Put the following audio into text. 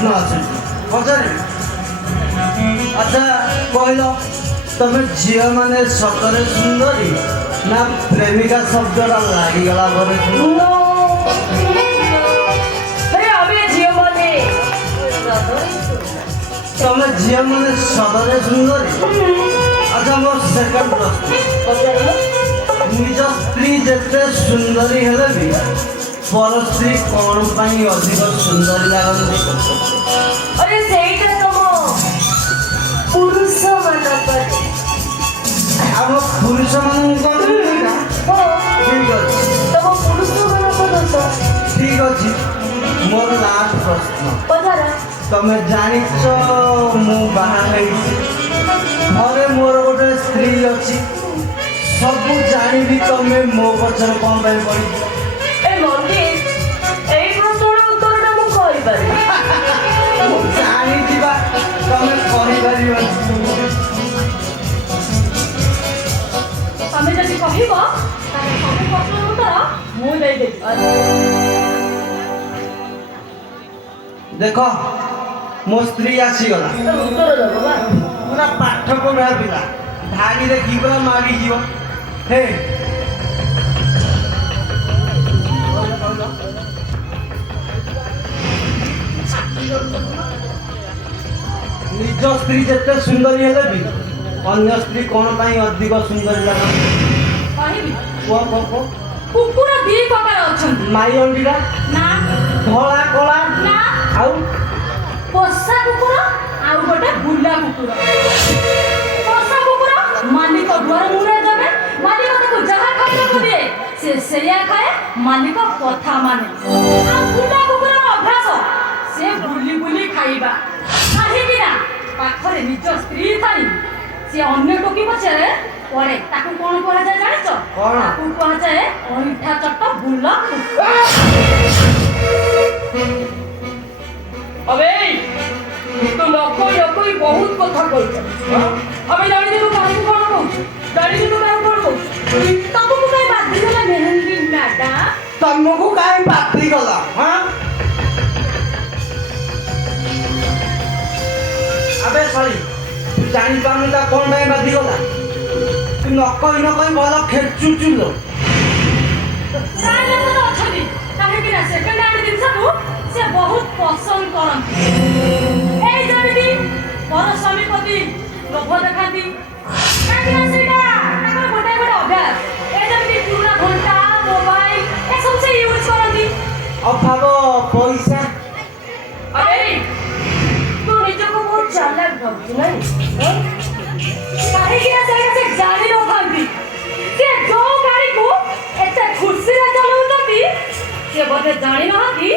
प्रश्न আছে পচারে আচ্ছা কইল তুমি ঝিও মানে সতরে সুন্দরী না প্রেমিকা শব্দটা লাগি গলা পরে তুমি ঝিও মানে সতরে সুন্দরী আচ্ছা মোর সেকেন্ড প্রশ্ন নিজ স্ত্রী যেতে সুন্দরী হেলে বি পর স্ত্রী কোন পাই অধিক সুন্দরী লাগନ୍ତି अरे ସେଇଟା ତମ ପୁରୁଷ ମାନଙ୍କର ଆମ ପୁରୁଷ ମାନଙ୍କର ଠିକ ଅଛି ତମ ପୁରୁଷ ମାନଙ୍କ ଦୋଷ ଠିକ ଅଛି ମୋର ଲାଷ୍ଟ ପ୍ରଶ୍ନ ପଚାର ତମେ ଜାଣିଛ ମୁଁ ବାହା ହେଇଛି ଘରେ ମୋର ଗୋଟେ ସ୍ତ୍ରୀ ଅଛି ସବୁ ଜାଣିବି ତମେ ମୋ ପଛରେ କ'ଣ ପାଇଁ ପଡ଼ିଛ ଏ ମନ୍ଦିର ଏଇ ପ୍ରଶ୍ନର ଉତ୍ତରଟା ମୁଁ କହିପାରିବି ମୁଁ ଜାଣିଥିବା ତମେ କହିପାରିବନି ତମେ ଯଦି କହିବ ତାହେଲେ ସବୁ ପ୍ରଶ୍ନର ଉତ୍ତର ମୁଁ ଦେଇଦେବି ଦେଖ ମୋ ସ୍ତ୍ରୀ ଆସିଗଲା ଉତ୍ତର ଦେବ ବା ପୁରା ପାଠ ପଢ଼ା ପିଲା ଧାଡ଼ି ଦେଖି ପୁରା ମାରିଯିବ ହେ ନିଜ ସ୍ତ୍ରୀ ଯେତେ ସୁନ୍ଦରୀ ହେଲେ ବି ଅନ୍ୟ ସ୍ତ୍ରୀ କ'ଣ ପାଇଁ ଅଧିକ ସୁନ୍ଦରୀ ଲାଗନ୍ତି କହିବି କୁହ କୁହ କୁହ କୁକୁର ଦି ପ୍ରକାର ଅଛନ୍ତି ମାଇ ଅଣ୍ଡିରା ନା ଧଳା କଳା ନା ଆଉ ପୋଷା କୁକୁର ଆଉ ଗୋଟେ ବୁଲା କୁକୁର ପୋଷା କୁକୁର ମାଲିକ ଘର ମୁହଁରେ ଦେବେ ମାଲିକ ତାକୁ ଯାହା ଖାଇବାକୁ ଦିଏ ସେ ସେଇଆ ଖାଏ ମାଲିକ କଥା ମାନେ ଆଉ ବୁଲା କୁକୁରର ଅଭ୍ୟାସ ସେ ବୁଲି ବୁଲି ଖାଇବା କାହିଁକି ନା ପାଖରେ ନିଜ ସ୍ତ୍ରୀ ଥାଇ ସେ ଅନ୍ୟ ଟୋକି ପଛରେ ପଡ଼େ ତାକୁ କ'ଣ କୁହାଯାଏ ଜାଣିଛ କ'ଣ? ତାକୁ କୁହାଯାଏ ଅଇଁଠା ଚଟ ବୁଲା କୁକୁର अबे तू नको नको बहुत कथा कहछ अबे जानि तू काहे कोन कहछ जानि तू काहे कोन कहछ तमको काहे बाध्य होला मेहंदी मैडम ତମକୁ କାହିଁ ବାତି ଗଲା ହଁ ଆବେ ଶାଳି ଜାଣିପାରୁନି ତା କ'ଣ ପାଇଁ ବାତି ଗଲା ତୁ ନ କହି ଭଲ ଖେଚୁଚୁ ଲୋ ପ୍ରାୟ ଲୋକ ତ ଅଛନ୍ତି କାହିଁକି ନା ସେକେଣ୍ଡ ହ୍ୟାଣ୍ଡ ଜିନିଷକୁ ସେ ବହୁତ ପସନ୍ଦ କରନ୍ତି ଏଇ ଯେମିତି ପର ସ୍ୱାମୀ ପ୍ରତି ଲୋଭ ଦେଖାନ୍ତି କାହିଁକି ନା ସେଇଟା ତାଙ୍କର ଗୋଟେ ଗୋଟେ ଅଭ୍ୟାସ ଏ ଯେମିତି ପୁରୁଣା ଘଣ୍ଟା ମୋବାଇଲ ଏସବୁ ସେ ୟୁଜ୍ କରନ୍ତି ଅଭାବ ପଇସା अरे तू निजको बहुत चालाक भाबछु नहीं